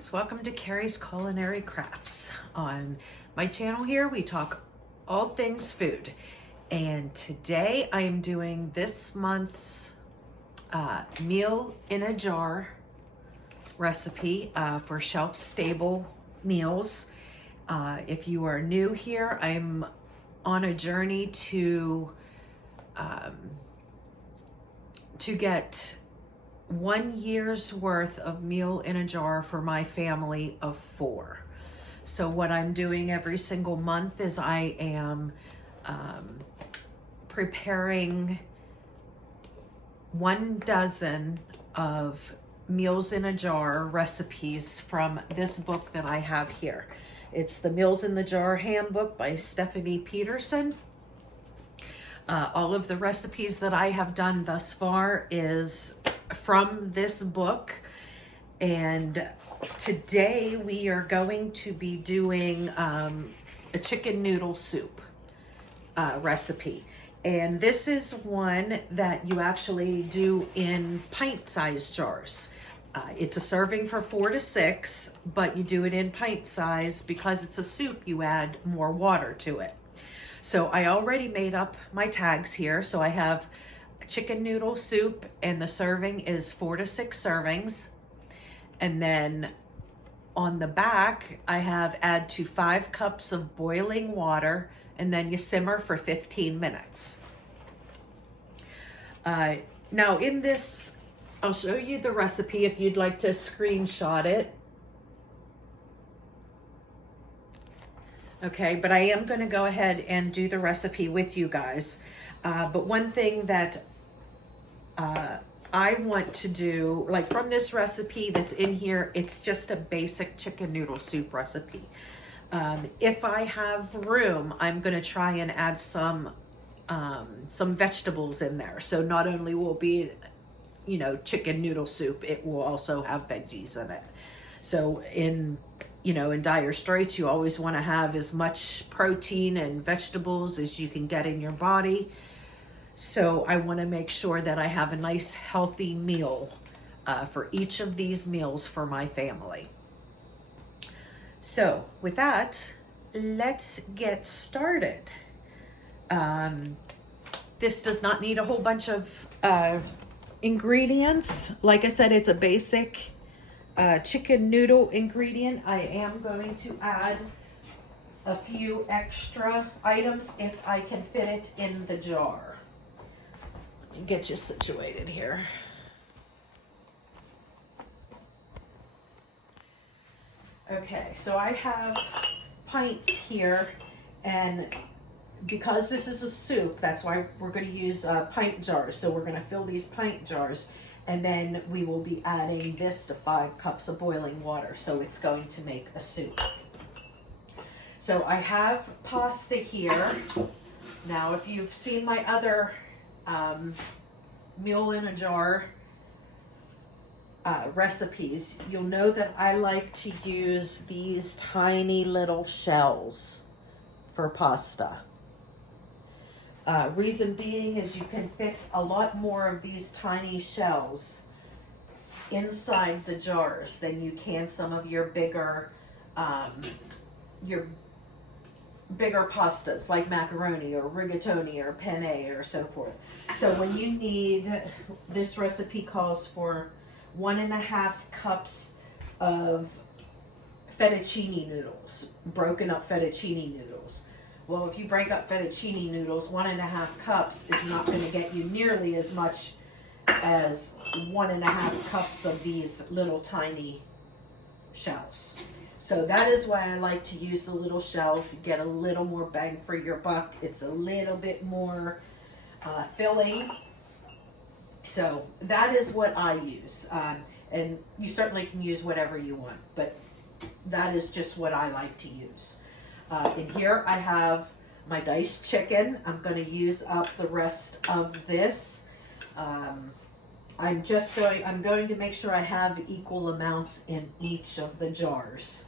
friends, welcome to Carrie's Culinary Crafts. On my channel here, we talk all things food. And today I am doing this month's meal in a jar recipe for shelf-stable meals. If you are new here, I'm on a journey to get 1 year's worth of meal in a jar for my family of 4. So what I'm doing every single month is I am preparing 1 dozen of meals in a jar recipes from this book that I have here. It's the Meals in the Jar Handbook by Stephanie Peterson. All of the recipes that I have done thus far is from this book, and today we are going to be doing a chicken noodle soup recipe. And this is one that you actually do in pint-sized jars. It's a serving for 4 to 6, but you do it in pint size because it's a soup. You add more water to it. So I already made up my tags here. So I have chicken noodle soup, and the serving is 4 to 6 servings. And then on the back, I have add to 5 cups of boiling water, and then you simmer for 15 minutes. Now in this, I'll show you the recipe if you'd like to screenshot it. Okay, but I am going to go ahead and do the recipe with you guys. But one thing that I want to do, like from this recipe that's in here, it's just a basic chicken noodle soup recipe. If I have room, I'm going to try and add some vegetables in there. So not only will it be, chicken noodle soup, it will also have veggies in it. So in dire straits, you always want to have as much protein and vegetables as you can get in your body. So I want to make sure that I have a nice healthy meal for each of these meals for my family. So with that, let's get started. This does not need a whole bunch of ingredients. Like I said, it's a basic chicken noodle ingredient. I am going to add a few extra items if I can fit it in the jar. Get you situated here. Okay, so I have pints here, and because this is a soup, that's why we're going to use pint jars. So we're going to fill these pint jars, and then we will be adding this to 5 cups of boiling water. So it's going to make a soup. So I have pasta here. Now, if you've seen my other meal in a jar recipes, you'll know that I like to use these tiny little shells for pasta. Reason being is you can fit a lot more of these tiny shells inside the jars than you can some of your bigger pastas like macaroni or rigatoni or penne or so forth. So when you need, this recipe calls for 1.5 cups of fettuccine noodles, broken up fettuccine noodles. Well, if you break up fettuccine noodles, 1.5 cups is not going to get you nearly as much as 1.5 cups of these little tiny shells. So that is why I like to use the little shells. You get a little more bang for your buck. It's a little bit more filling. So that is what I use. And you certainly can use whatever you want, but that is just what I like to use. In here I have my diced chicken. I'm going to use up the rest of this. I'm going to make sure I have equal amounts in each of the jars.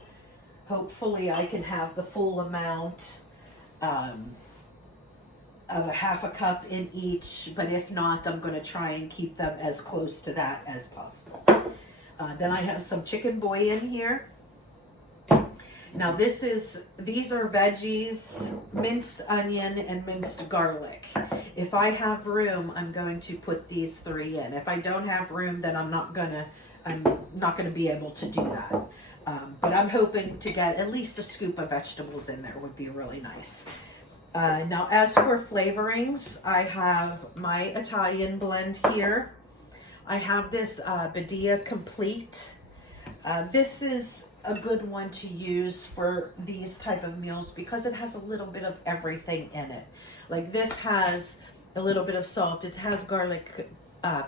Hopefully I can have the full amount of 1/2 cup in each, but if not, I'm going to try and keep them as close to that as possible. Then I have some chicken bouillon here. Now these are veggies, minced onion and minced garlic. If I have room, I'm going to put these 3 in. If I don't have room, then I'm not gonna be able to do that. But I'm hoping to get at least a scoop of vegetables in there would be really nice. Now as for flavorings, I have my Italian blend here. I have this Badia Complete. This is a good one to use for these type of meals because it has a little bit of everything in it. Like this has a little bit of salt, it has garlic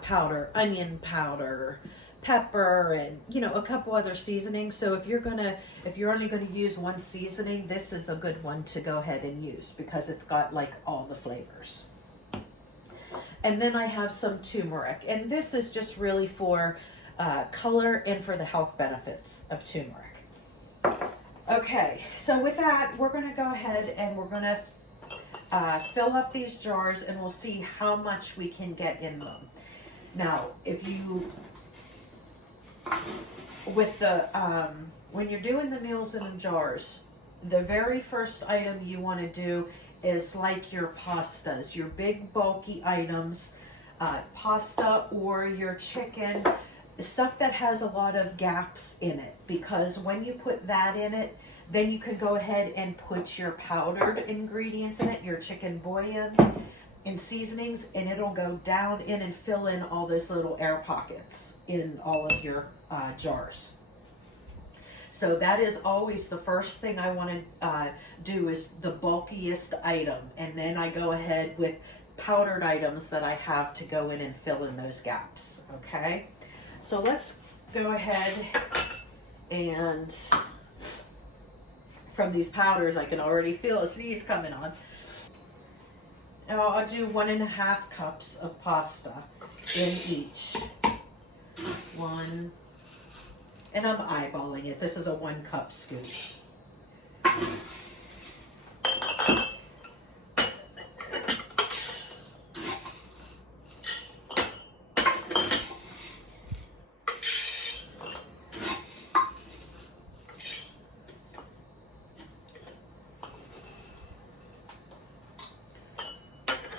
powder, onion powder, pepper, and you know, a couple other seasonings. So if you're only gonna use one seasoning, this is a good one to go ahead and use because it's got like all the flavors. And then I have some turmeric, and this is just really for color and for the health benefits of turmeric. Okay, so with that, we're gonna go ahead and we're gonna fill up these jars and we'll see how much we can get in them. Now, when you're doing the meals in jars, the very first item you wanna do is like your pastas, your big bulky items, pasta or your chicken, stuff that has a lot of gaps in it, because when you put that in it, then you can go ahead and put your powdered ingredients in it, your chicken bouillon and seasonings, and it'll go down in and fill in all those little air pockets in all of your jars. So that is always the first thing I want to do, is the bulkiest item, and then I go ahead with powdered items that I have to go in and fill in those gaps. Okay, so let's go ahead, and from these powders I can already feel a sneeze coming on. Now I'll do 1.5 cups of pasta in each. One, and I'm eyeballing it. This is a 1 cup scoop.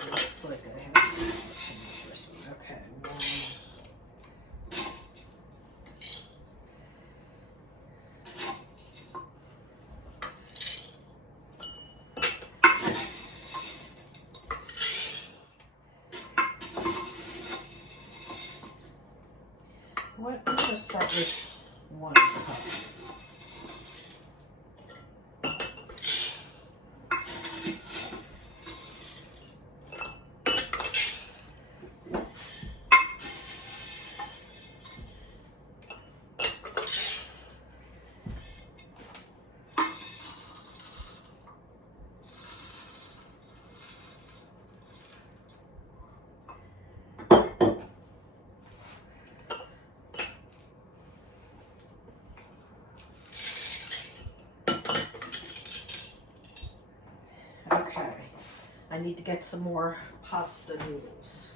Looks like I have to change this one. Okay, let's just start with 1 cup. Okay, I need to get some more pasta noodles.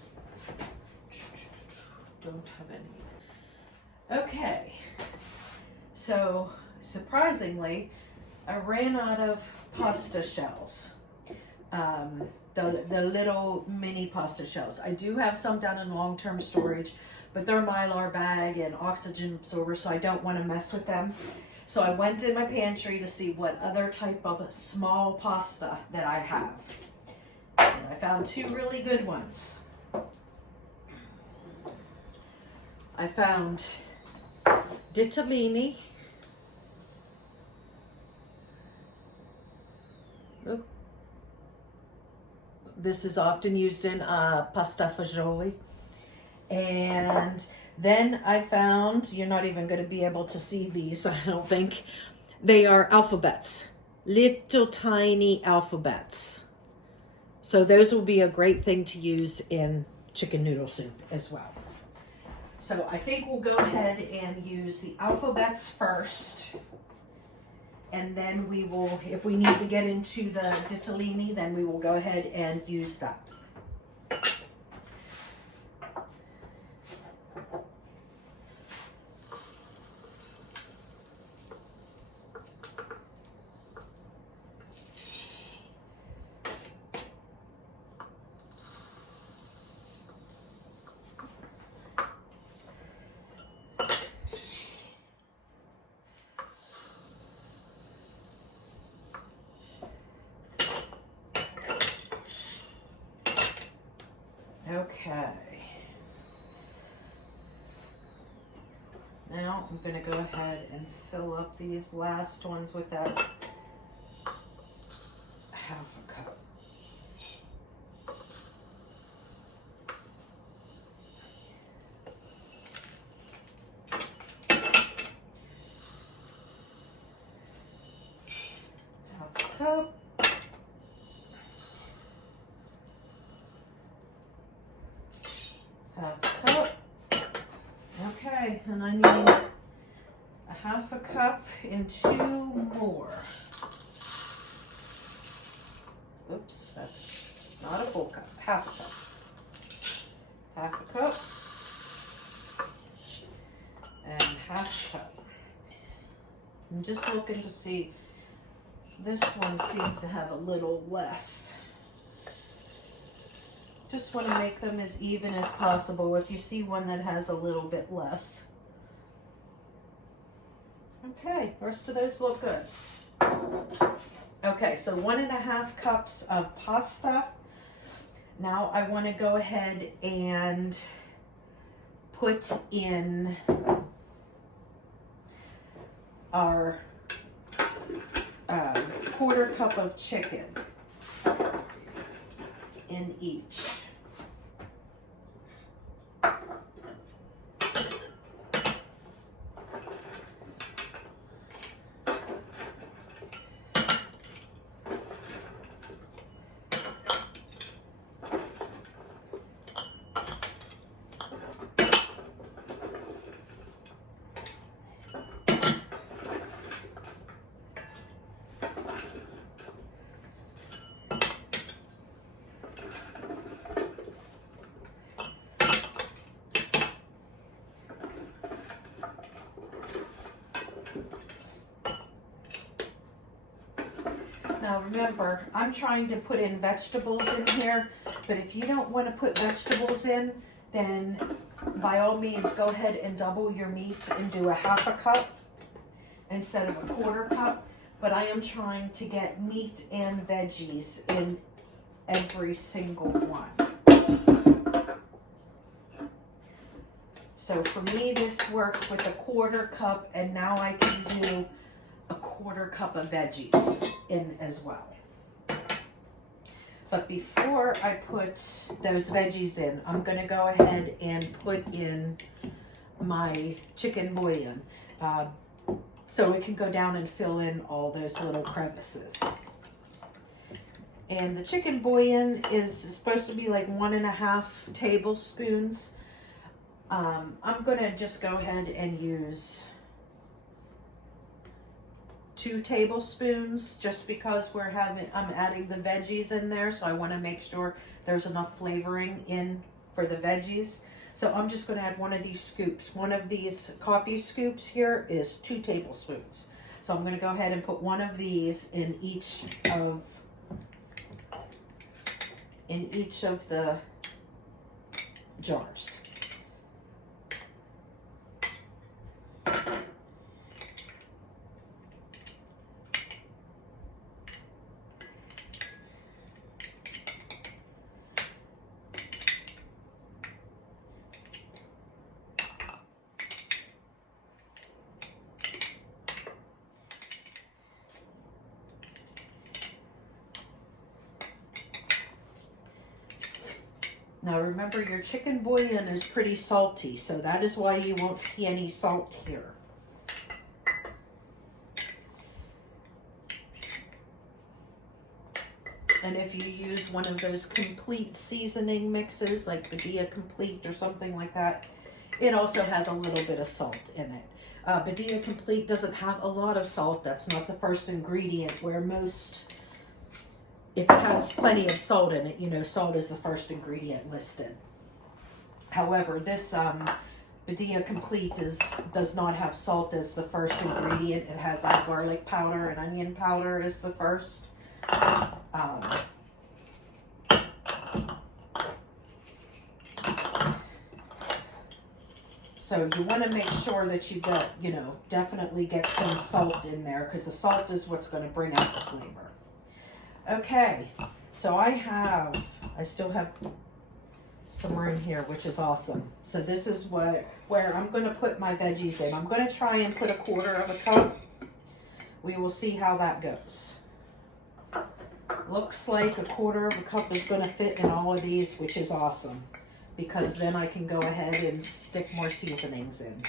Don't have any. Okay, so surprisingly, I ran out of pasta shells. The little mini pasta shells. I do have some down in long-term storage, but they're Mylar bag and oxygen absorber, so I don't want to mess with them. So I went in my pantry to see what other type of small pasta that I have. And I found 2 really good ones. I found ditalini. Oop. This is often used in pasta fagioli. And then I found, you're not even going to be able to see these, I don't think. They are alphabets, little tiny alphabets. So those will be a great thing to use in chicken noodle soup as well. So I think we'll go ahead and use the alphabets first. And then we will, if we need to get into the ditalini, then we will go ahead and use that. Okay. Now I'm going to go ahead and fill up these last ones with that half a cup. Half a cup. Half a cup. Okay, and I need a half a cup and 2 more. Oops, that's not a full cup, half a cup. Half a cup and half a cup. I'm just looking to see, this one seems to have a little less. Just want to make them as even as possible. If you see one that has a little bit less. Okay, rest of those look good. Okay, so 1.5 cups of pasta. Now I want to go ahead and put in our 1/4 cup of chicken in each. Now remember, I'm trying to put in vegetables in here, but if you don't want to put vegetables in, then by all means go ahead and double your meat and do a half a cup instead of a 1/4 cup. But I am trying to get meat and veggies in every single one. So for me, this worked with a 1/4 cup, and now I can do a 1/4 cup of veggies in as well. But before I put those veggies in, I'm going to go ahead and put in my chicken bouillon so it can go down and fill in all those little crevices. And the chicken bouillon is supposed to be like 1.5 tablespoons. I'm going to just go ahead and use 2 tablespoons just because I'm adding the veggies in there, so I want to make sure there's enough flavoring in for the veggies. So I'm just going to add one of these scoops. One of these coffee scoops here is 2 tablespoons. So I'm going to go ahead and put one of these in each of the jars. Now remember, your chicken bouillon is pretty salty, so that is why you won't see any salt here. And if you use one of those complete seasoning mixes, like Badia Complete or something like that, it also has a little bit of salt in it. Badia Complete doesn't have a lot of salt. That's not the first ingredient, where most, if it has plenty of salt in it, you know, salt is the first ingredient listed. However, this Badia Complete does not have salt as the first ingredient. It has garlic powder and onion powder as the first. So you want to make sure that you got, you know, definitely get some salt in there, because the salt is what's going to bring out the flavor. Okay, so I still have some room here, which is awesome. So this is where I'm going to put my veggies in. I'm going to try and put 1/4 of a cup. We will see how that goes. Looks like 1/4 of a cup is going to fit in all of these, which is awesome, because then I can go ahead and stick more seasonings in.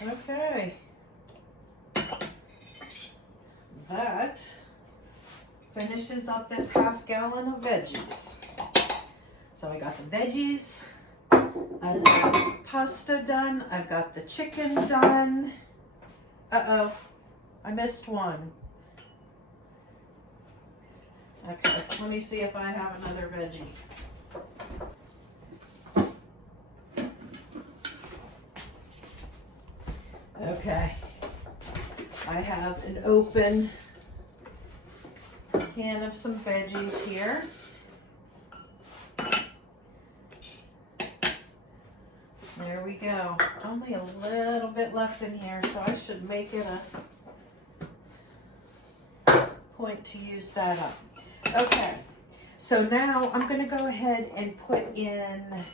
Okay, that finishes up this 1/2 gallon of veggies. So I got the veggies, I've got the pasta done, I've got the chicken done. Uh-oh, I missed one. Okay, let me see if I have another veggie. Okay, I have an open can of some veggies here. There we go. Only a little bit left in here, so I should make it a point to use that up. Okay, so now I'm going to go ahead and put in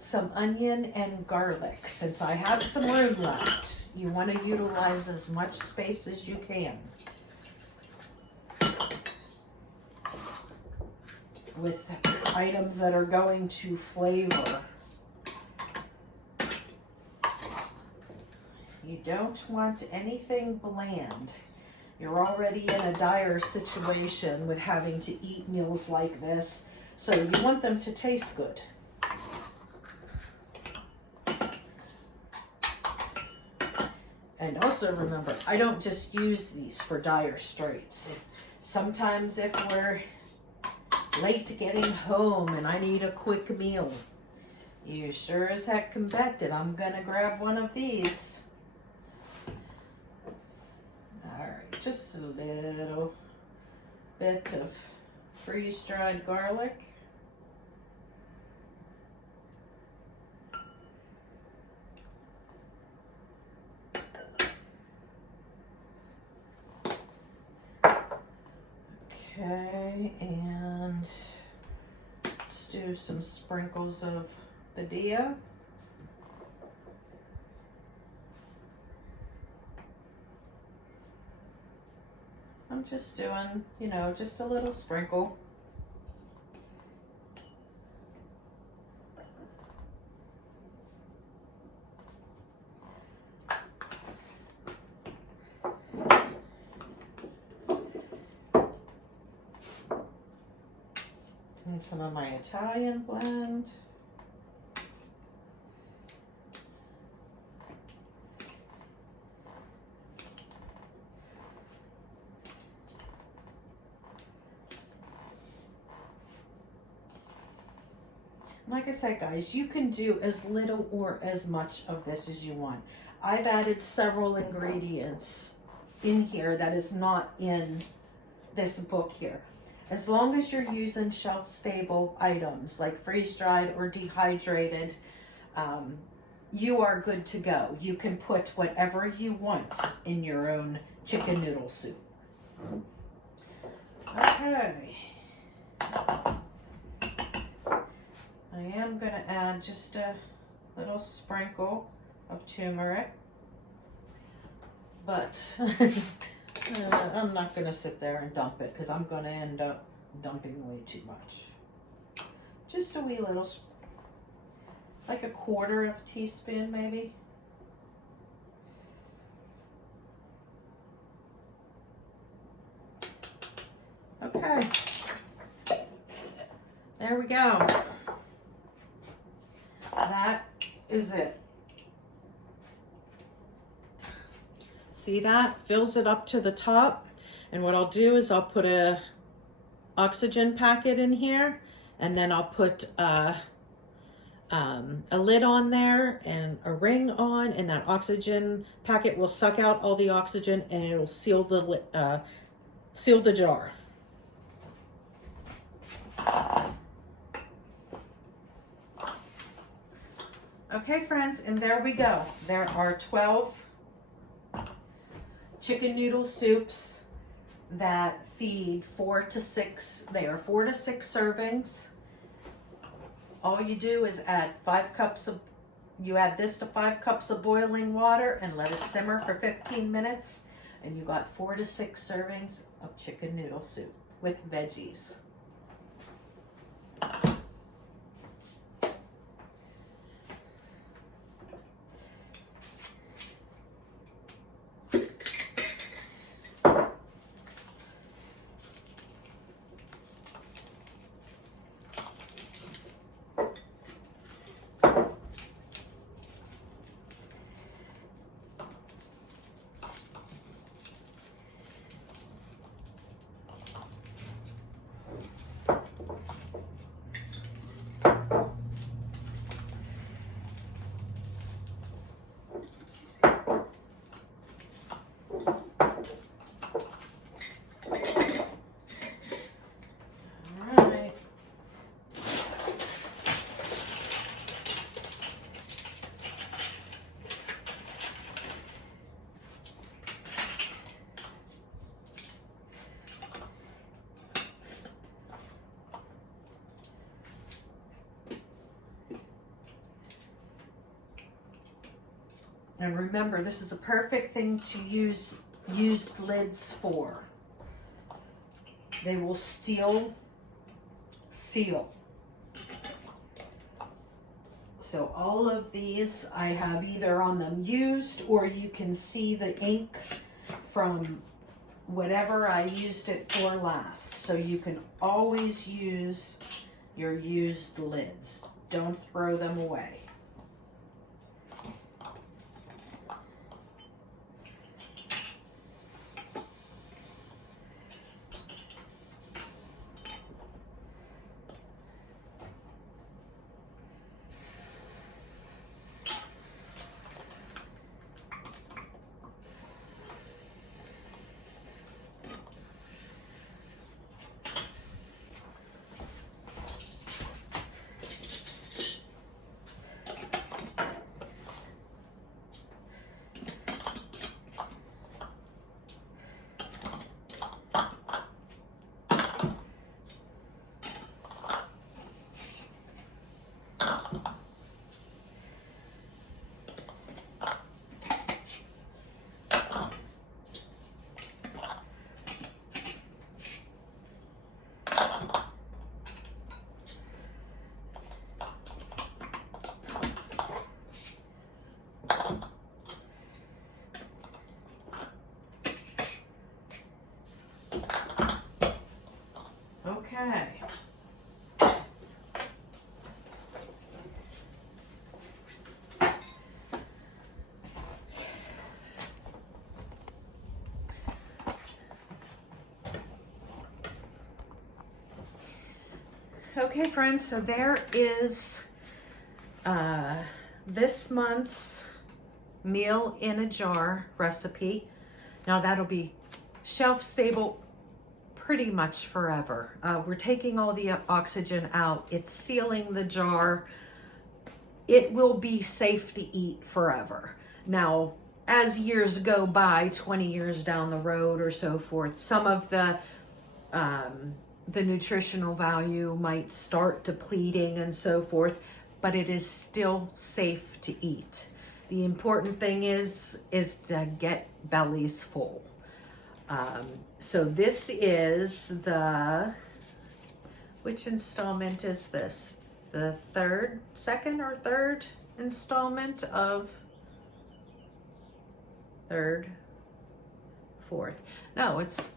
some onion and garlic. Since I have some room left, you want to utilize as much space as you can with items that are going to flavor. You don't want anything bland. You're already in a dire situation with having to eat meals like this, so you want them to taste good. And also remember, I don't just use these for dire straits. Sometimes if we're late getting home and I need a quick meal, you sure as heck can bet that I'm gonna grab one of these. Alright, just a little bit of freeze-dried garlic. Okay, and let's do some sprinkles of badilla. I'm just doing, just a little sprinkle. And some of my Italian blend. Like I said, guys, you can do as little or as much of this as you want. I've added several ingredients in here that is not in this book here. As long as you're using shelf-stable items like freeze-dried or dehydrated, you are good to go. You can put whatever you want in your own chicken noodle soup. Okay. I am going to add just a little sprinkle of turmeric, but I'm not going to sit there and dump it because I'm going to end up dumping way too much. Just a wee little, like a 1/4 of a teaspoon maybe. Okay. There we go. That is it. See that? Fills it up to the top. And what I'll do is I'll put a oxygen packet in here, and then I'll put a lid on there and a ring on, and that oxygen packet will suck out all the oxygen and it'll seal the jar. Okay, friends, and there we go. There are 12 chicken noodle soups that feed 4 to 6. They are 4 to 6 servings. All you do is add 5 cups of, you add this to 5 cups of boiling water and let it simmer for 15 minutes. And you got 4 to 6 servings of chicken noodle soup with veggies. And remember, this is a perfect thing to use used lids for. They will seal. So all of these I have either on them used, or you can see the ink from whatever I used it for last. So you can always use your used lids. Don't throw them away. Okay. Okay, friends, so there is this month's meal in a jar recipe. Now that'll be shelf stable pretty much forever. We're taking all the oxygen out. It's sealing the jar. It will be safe to eat forever. Now, as years go by, 20 years down the road or so forth, some of the nutritional value might start depleting and so forth, but it is still safe to eat. The important thing is to get bellies full. So this is which installment is this? The second or third installment of fourth. No, it's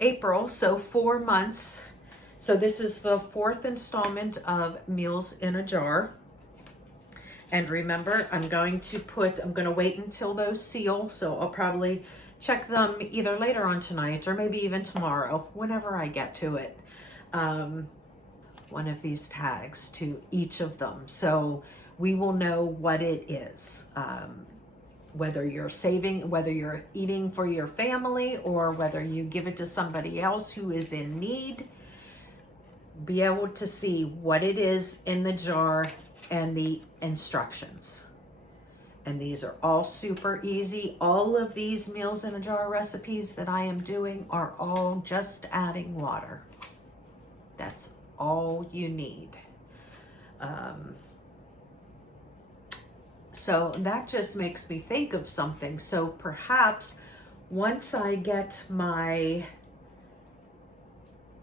April, so 4 months. So this is the 4th installment of Meals in a Jar. And remember, I'm going to wait until those seal. So I'll probably check them either later on tonight or maybe even tomorrow, whenever I get to it. One of these tags to each of them. So we will know what it is. Whether you're saving, whether you're eating for your family, or whether you give it to somebody else who is in need, be able to see what it is in the jar and the instructions. And these are all super easy. All of these Meals in a Jar recipes that I am doing are all just adding water. That's all you need. So that just makes me think of something. So perhaps once I get my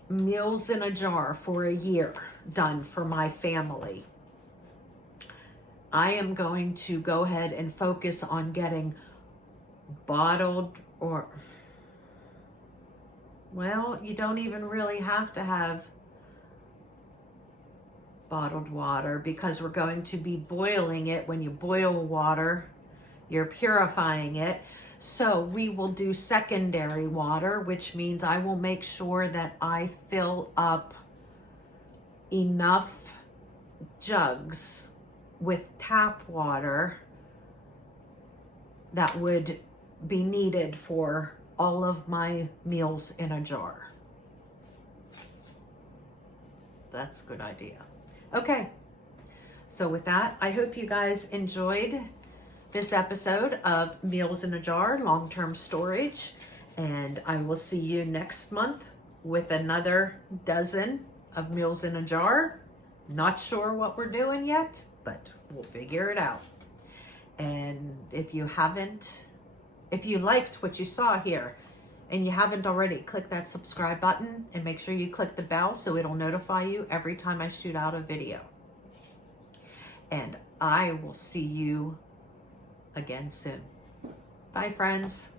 Meals in a Jar for a year done for my family, I am going to go ahead and focus on getting bottled, or, well, you don't even really have to have bottled water, because we're going to be boiling it. When you boil water, you're purifying it. So we will do secondary water, which means I will make sure that I fill up enough jugs with tap water that would be needed for all of my Meals in a Jar. That's a good idea. Okay, so with that, I hope you guys enjoyed this episode of Meals in a Jar, long-term storage, and I will see you next month with another dozen of Meals in a Jar. Not sure what we're doing yet, but we'll figure it out. And if you liked what you saw here and you haven't already, click that subscribe button and make sure you click the bell so it'll notify you every time I shoot out a video. And I will see you again soon. Bye, friends.